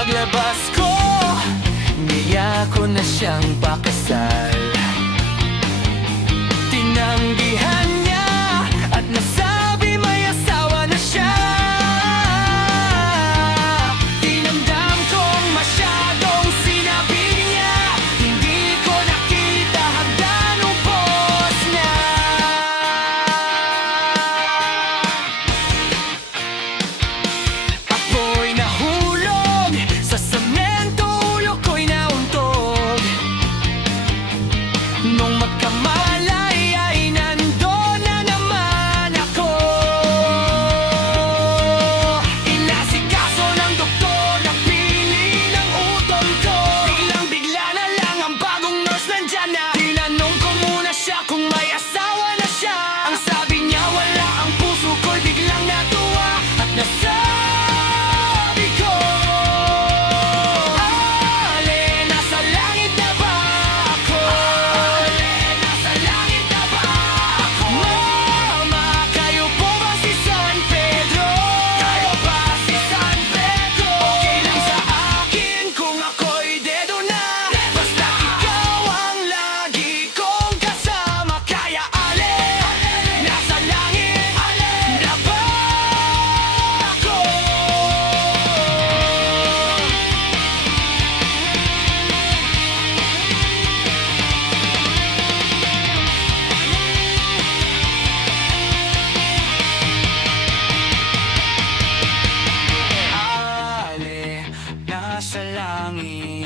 paglabas ko, niya ko na siyang pakasal. Tinanggihan niya at nasabi may asawa na siya. Tinamdam kong masyadong sinabi niya, hindi ko nakita hanggang ubos na. Ako'y nahulog sa semento, ulo ko'y nauntog. Nung magkamalay ay nandun na naman ako. Inasikaso ng doktor na pili ng utol ko. Biglang-bigla na lang ang bagong nurse nandyan na. Tinanong ko muna siya kung may asawa na siya. Ang sabi niya wala, ang puso ko'y biglang natuwa. At nasabi ko, Ale, nasa langit na ba ako? Ale, nasa langit na ba ako? Mama, kayo po ba si San Pedro? Kayo ba si San Pedro? Okay lang sa akin kung ako'y dedo na. Basta ikaw ang lagi kong kasama. Kaya Ale, nasa langit na ba ako? Ale, nasa langit